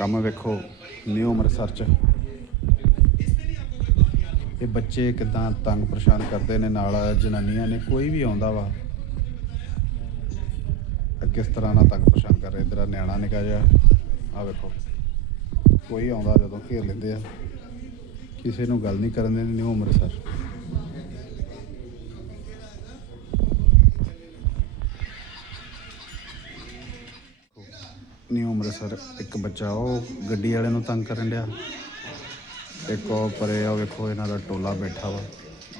ਕੰਮ ਵੇਖੋ ਨਿਊ ਅੰਮ੍ਰਿਤਸਰ ਚ ਇਹ ਬੱਚੇ ਕਿਦਾਂ ਤੰਗ ਪਰੇਸ਼ਾਨ ਕਰਦੇ ਨੇ, ਨਾਲ ਜਨਾਨੀਆਂ ਨੇ, ਕੋਈ ਵੀ ਆਉਂਦਾ ਵਾ। ਕਿਸ ਤਰ੍ਹਾਂ ਨਾਲ ਤੰਗ ਪਰੇਸ਼ਾਨ ਕਰ ਰਹੇ? ਇਧਰ ਨਿਆਣਾ ਨਿਕਾ ਜਿਹਾ। ਆ ਵੇਖੋ, ਕੋਈ ਆਉਂਦਾ ਜਦੋਂ ਘੇਰ ਲੈਂਦੇ ਆ। ਕਿਸੇ ਨੂੰ ਗੱਲ ਨਹੀਂ ਕਰਨ ਦਿੰਦੇ ਨਿਊ ਅੰਮ੍ਰਿਤਸਰ ਨਿਊ ਅੰਮ੍ਰਿਤਸਰ। ਇੱਕ ਬੱਚਾ, ਉਹ ਗੱਡੀ ਵਾਲੇ ਨੂੰ ਤੰਗ ਕਰਨ ਡਿਆ। ਇੱਕ ਉਹ ਪਰੇ ਆ ਵੇਖੋ, ਇਹਨਾਂ ਦਾ ਟੋਲਾ ਬੈਠਾ ਵਾ,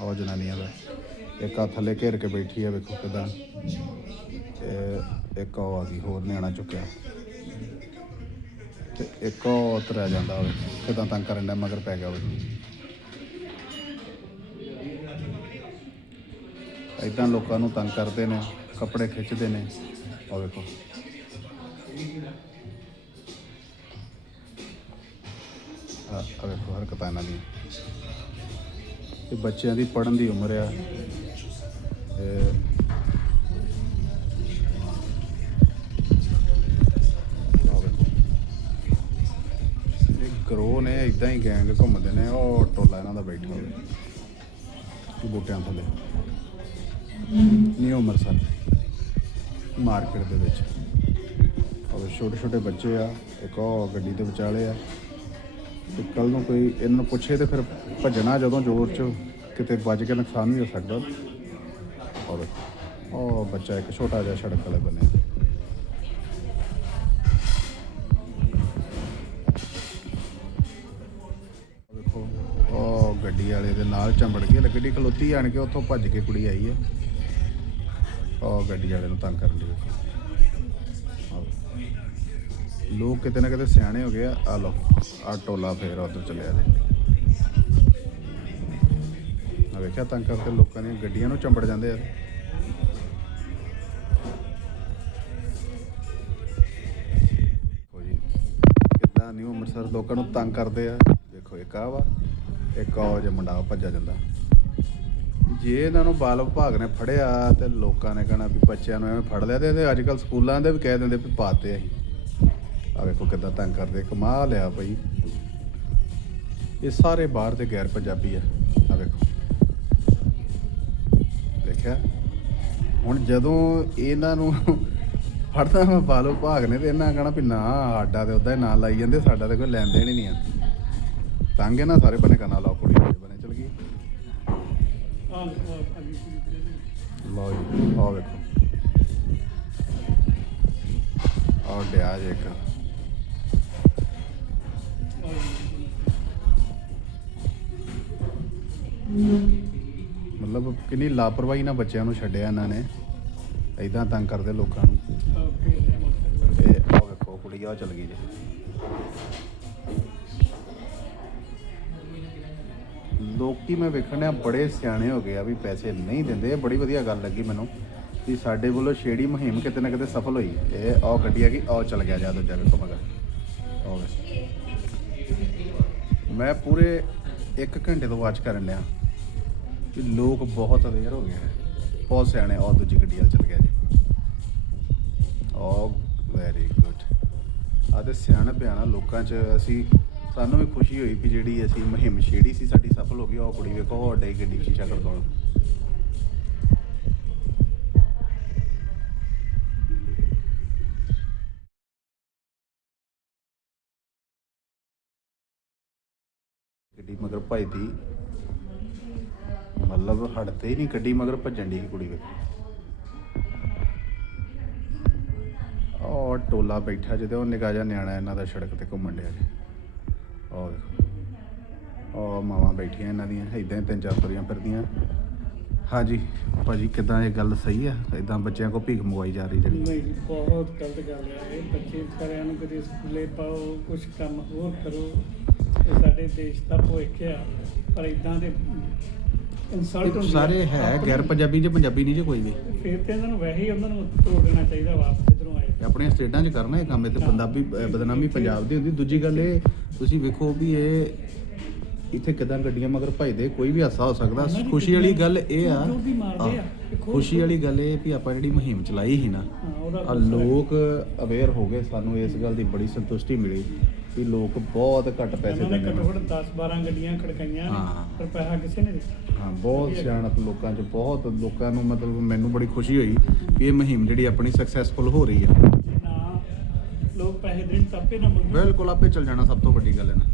ਉਹ ਜਨਾਨੀਆਂ ਦਾ। ਇੱਕ ਆ ਥੱਲੇ ਘੇਰ ਕੇ ਬੈਠੀ ਆ, ਵੇਖੋ ਕਿਦਾਂ। ਤੇ ਇੱਕ ਉਹ ਆ ਗਈ, ਹੋਰ ਨਿਆਣਾ ਚੁੱਕਿਆ। ਤੇ ਇੱਕ ਉਹ ਉਤਰਿਆ ਜਾਂਦਾ ਹੋਵੇ ਕਿਦਾਂ ਤੰਗ ਕਰਨ ਡਿਆ, ਮਗਰ ਪੈ ਗਿਆ ਹੋਵੇ ਇਦਾਂ ਲੋਕਾਂ ਨੂੰ ਤੰਗ ਕਰਦੇ ਨੇ, ਕੱਪੜੇ ਖਿੱਚਦੇ ਨੇ, ਉਹ ਵੇਖੋ। ਆ ਆ ਵੇਖੋ ਹਰਕਤਾਂ ਇਹਨਾਂ ਦੀ ਇਹ ਬੱਚਿਆਂ ਦੀ ਪੜਨ ਦੀ ਉਮਰ ਆ। ਇਹ ਗਰੋਹ ਨੇ ਇਦਾਂ ਹੀ ਗੈਂਗ ਘੁੰਮਦੇ ਨੇ, ਉਹ ਟੋਲਾ ਇਹਨਾਂ ਦਾ ਬੈਠਾ ਹੋਵੇ। ਬੂਟਿਆਂ ਥੱਲੇ। ਨਿਊ ਅੰਮ੍ਰਿਤਸਰ ਮਾਰਕੀਟ ਦੇ ਵਿੱਚ। ਔਰ ਛੋਟੇ ਛੋਟੇ ਬੱਚੇ ਆ, ਇੱਕ ਉਹ ਗੱਡੀ ਦੇ ਵਿਚਾਲੇ ਆ। ਤੇ ਕੱਲ ਨੂੰ ਕੋਈ ਇਹਨਾਂ ਨੂੰ ਪੁੱਛੇ ਤੇ ਫਿਰ ਭੱਜਣਾ ਜਦੋਂ ਜ਼ੋਰ ਚ, ਕਿਤੇ ਵੱਜ ਕੇ ਨੁਕਸਾਨ ਵੀ ਹੋ ਸਕਦਾ। ਔਰ ਉਹ ਬੱਚਾ ਇੱਕ ਛੋਟਾ ਜਿਹਾ ਸੜਕ ਵਾਲੇ ਬਣਿਆ ਵੇਖੋ ਉਹ ਗੱਡੀ ਵਾਲੇ ਦੇ ਨਾਲ ਚੰਬੜ ਗਈ, ਗੱਡੀ ਖਲੋਤੀ, ਆਣ ਕੇ ਉੱਥੋਂ ਭੱਜ ਕੇ ਕੁੜੀ ਆਈ ਹੈ। ਉਹ ਗੱਡੀ ਵਾਲੇ ਨੂੰ ਤੰਗ ਕਰਨ ਦੀ ਲੋਕ ਕਿਤੇ ਨਾ ਕਿਤੇ ਸਿਆਣੇ ਹੋ ਗਏ ਆ। ਆ ਲੋ ਆ ਟੋਲਾ ਫੇਰ ਉਧਰ ਚੱਲਿਆ ਜੀ ਆ ਵੇਖਿਆ ਤੰਗ ਕਰਕੇ ਲੋਕਾਂ ਦੀਆਂ ਗੱਡੀਆਂ ਨੂੰ ਚੰਬੜ ਜਾਂਦੇ ਆ। ਦੇਖੋ ਜੀ, ਕਿੱਦਾਂ ਨਿਊ ਅੰਮ੍ਰਿਤਸਰ ਲੋਕਾਂ ਨੂੰ ਤੰਗ ਕਰਦੇ ਆ। ਦੇਖੋ, ਇੱਕ ਆ ਵਾ, ਇੱਕ ਆ ਜੇ ਮੁੰਡਾ ਉਹ ਭੱਜਾ ਜਾਂਦਾ। ਜੇ ਇਹਨਾਂ ਨੂੰ ਬਾਲ ਵਿਭਾਗ ਨੇ ਫੜਿਆ ਤੇ ਲੋਕਾਂ ਨੇ ਕਹਣਾ ਵੀ ਬੱਚਿਆਂ ਨੂੰ ਐਵੇਂ ਫੜ ਲਿਆ ਤੇ ਅੱਜ ਕੱਲ ਸਕੂਲਾਂ ਦੇ ਵੀ ਕਹਿ ਦਿੰਦੇ ਵੀ ਪਾਤੇ ਅਸੀਂ। ਆ ਵੇਖੋ ਕਿੱਦਾਂ ਤੰਗ ਕਰਦੇ, ਕਮਾਲ ਆ ਭਾਈ ਇਹ ਸਾਰੇ ਬਾਹਰ ਦੇ ਗੈਰ ਪੰਜਾਬੀ ਆ ਆ ਵੇਖੋ। ਦੇਖਿਆ? ਹੁਣ ਜਦੋਂ ਇਹਨਾਂ ਨੂੰ ਫੜਦਾ ਮੈਂ ਬਾਲ ਵਿਭਾਗ ਨੇ, ਤੇ ਇਹਨਾਂ ਕਹਣਾ ਵੀ ਨਾ ਆਡਾ ਤੇ ਉਦਾਂ ਹੀ ਨਾਂ ਲਾਈ ਜਾਂਦੇ, ਸਾਡਾ ਤੇ ਕੋਈ ਲੈਣ ਦੇਣ ਹੀ ਨਹੀਂ ਆ। ਤੰਗ ਹੈ ਨਾ ਸਾਰੇ ਬਨੇ ਕਰਨਾ, ਲਾਓ ਕੁੜੀ ਦੇ ਬਨੇ ਚਲ ਗਈ। ਲਓ ਜੀ, ਆਹ ਵੇਖੋ। ਆਹ ਡਿਆ ਜੇ ਇੱਕ। ਮਤਲਬ ਕਿੰਨੀ ਲਾਪਰਵਾਹੀ ਨਾਲ ਬੱਚਿਆਂ ਨੂੰ ਛੱਡਿਆ ਇਹਨਾਂ ਨੇ। ਐਦਾਂ ਤੰਗ ਕਰਦੇ ਲੋਕਾਂ ਨੂੰ। ਤੇ ਆਹ ਵੇਖੋ ਕੁੜੀ ਆ ਚਲ ਗਈ ਜੀ। ਲੋਕੀ ਮੈਂ ਵੇਖਣਿਆ ਬੜੇ ਸਿਆਣੇ ਹੋ ਗਏ ਆ ਵੀ ਪੈਸੇ ਨਹੀਂ ਦਿੰਦੇ। ਬੜੀ ਵਧੀਆ ਗੱਲ ਲੱਗੀ ਮੈਨੂੰ ਕਿ ਸਾਡੇ ਵੱਲੋਂ ਛੇੜੀ ਮੁਹਿੰਮ ਕਿਤੇ ਨਾ ਕਿਤੇ ਸਫਲ ਹੋਈ। ਇਹ ਆਹ ਗੱਡੀ ਆ ਕਿ ਆਹ ਚੱਲ ਗਿਆ ਜਾ ਦੂਜਾ ਵੇਖੋ ਮਗਰ। ਆਹ ਮੈਂ ਪੂਰੇ 1 ਘੰਟੇ ਤੋਂ ਵਾਚ ਕਰਨ ਲਿਆ ਕਿ ਲੋਕ ਬਹੁਤ ਅਵੇਅਰ ਹੋ ਗਏ ਨੇ। ਬਹੁਤ ਸਿਆਣੇ ਔਰ ਦੂਜੀ ਗੱਡੀ ਵਾਲ ਚੱਲ ਗਿਆ ਜੀ। ਆਹ ਵੈਰੀ ਗੁੱਡ ਆ ਤੇ ਸਿਆਣਪ ਪਿਆਣਾ ਲੋਕਾਂ 'ਚ, ਅਸੀਂ ਸਾਨੂੰ ਵੀ ਖੁਸ਼ੀ ਹੋਈ ਕਿ ਜਿਹੜੀ ਅਸੀਂ ਮੁਹਿੰਮ ਛੇੜੀ ਸੀ, ਸਾਡੀ ਸਫਲ ਹੋ ਗਈ ਉਹ ਕੁੜੀ ਵੇਖੋ ਉਹ ਡੇ ਗੱਡੀ 'ਚ ਸ਼ੀਸ਼ਾ ਖੜਕਾਉਣ ਗੱਡੀ ਮਗਰ ਭੱਜਦੀ। ਮਤਲਬ ਹਟਦੇ ਹੀ ਨਹੀਂ ਗੱਡੀ ਮਗਰ ਭੱਜਣ ਦੀ ਕੁੜੀ ਵੇਖੋ ਉਹ ਟੋਲਾ ਬੈਠਾ ਜਿਹਦੇ ਉਹ ਨਿਕਾ ਜਿਹਾ ਨਿਆਣਾ ਇਹਨਾਂ ਦਾ ਸੜਕ ਤੇ ਘੁੰਮਣ ਡਿਆ ਜੀ ਉਹ ਦੇਖੋ ਮਾਵਾਂ ਬੈਠੀਆਂ ਇਹਨਾਂ ਦੀਆਂ ਇਦਾਂ ਹੀ ਤਿੰਨ ਚਾਰ ਤੁਰੀਆਂ ਫਿਰਦੀਆਂ। ਹਾਂਜੀ, ਭਾਜੀ ਕਿਦਾਂ ਇਹ ਗੱਲ ਸਹੀ ਆ? ਇਦਾਂ ਬੱਚਿਆਂ ਕੋ ਭੀਖ ਮੰਗਵਾਈ ਜਾ ਰਹੀ ਜਿਹੜੀ। ਨਹੀਂ, ਬਹੁਤ ਗਲਤ ਗੱਲ ਹੈ ਇਹ। ਬੱਚੇ ਸਾਰਿਆਂ ਨੂੰ ਕਦੇ ਸਕੂਲੇ ਪਾਓ ਕੁਝ ਕੰਮ ਹੋਰ ਕਰੋ। ਇਹ ਸਾਡੇ ਦੇਸ਼ ਦਾ ਭਵਿੱਖ ਆ ਪਰ ਇਦਾਂ ਦੇ ਇਨਸਲਟ ਹੁੰਦੀ। ਸਾਰੇ ਹੈ ਆਪਣੀ- ਗੈਰ ਪੰਜਾਬੀ ਜੇ ਪੰਜਾਬੀ ਨਹੀਂ ਜੇ ਕੋਈ ਵੀ। ਫਿਰ ਤੇ ਇਹਨਾਂ ਨੂੰ ਵੈਸੇ ਹੀ ਉਹਨਾਂ ਨੂੰ ਤੋੜ ਦੇਣਾ ਚਾਹੀਦਾ ਵਾਪਸ ਜਿੱਧਰੋਂ ਆਏ। ਇਹ ਆਪਣੀਆਂ ਸਟੇਟਾਂ 'ਚ ਕਰਨਾ ਇਹ ਕੰਮ ਇੱਥੇ ਪੰਜਾਬੀ ਅਹ ਬਦਨਾਮੀ ਪੰਜਾਬ ਦੀ ਹੁੰਦੀ। ਦੂਜੀ ਗੱਲ ਇਹ ਤੁਸੀਂ ਵੇਖੋ ਵੀ ਇਹ ਇੱਥੇ ਕਿਦਾਂ ਗੱਡੀਆਂ ਮਗਰ ਭਜਦੇ ਕੋਈ ਵੀ ਹਾਸਾ ਹੋ ਸਕਦਾ। ਖੁਸ਼ੀ ਵਾਲੀ ਗੱਲ ਇਹ ਆ। ਕਿ ਖੁਸ਼ੀ ਵਾਲੀ ਗੱਲ ਇਹ ਵੀ ਆਪਾਂ ਜਿਹੜੀ ਮੁਹਿੰਮ ਚਲਾਈ ਸੀ ਨਾ ਆ ਲੋਕ ਅਵੇਅਰ ਹੋ ਗਏ ਸਾਨੂੰ ਇਸ ਗੱਲ ਦੀ ਬੜੀ ਸੰਤੁਸ਼ਟੀ ਮਿਲੀ ਵੀ ਲੋਕ ਬਹੁਤ ਘੱਟ ਪੈਸੇ ਉਹਨਾਂ ਨੇ ਦਿੰਦੇ ਘੱਟੋ ਘੱਟ 10 12 ਗੱਡੀਆਂ ਖੜਕਾਈਆਂ। ਪਰ ਪੈਸਾ ਕਿਸੇ ਨੇ ਦਿੱਤਾ। ਹਾਂ ਬਹੁਤ ਸਿਆਣਪ ਲੋਕਾਂ 'ਚ ਬਹੁਤ ਲੋਕਾਂ ਨੂੰ ਮਤਲਬ ਮੈਨੂੰ ਬੜੀ ਖੁਸ਼ੀ ਹੋਈ ਵੀ ਇਹ ਮੁਹਿੰਮ ਜਿਹੜੀ ਆਪਣੀ ਸਕਸੈਸਫੁਲ ਹੋ ਰਹੀ ਆ। ਜੇ ਨਾ ਲੋਕ ਪੈਸੇ ਦੇਣ ਤਾਂ ਆਪੇ ਨਾ ਮੰਗਣ। ਬਿਲਕੁਲ ਆਪੇ ਚੱਲ ਜਾਣਾ ਸਭ ਤੋਂ ਵੱਡੀ ਗੱਲ ਹੈ ਨਾ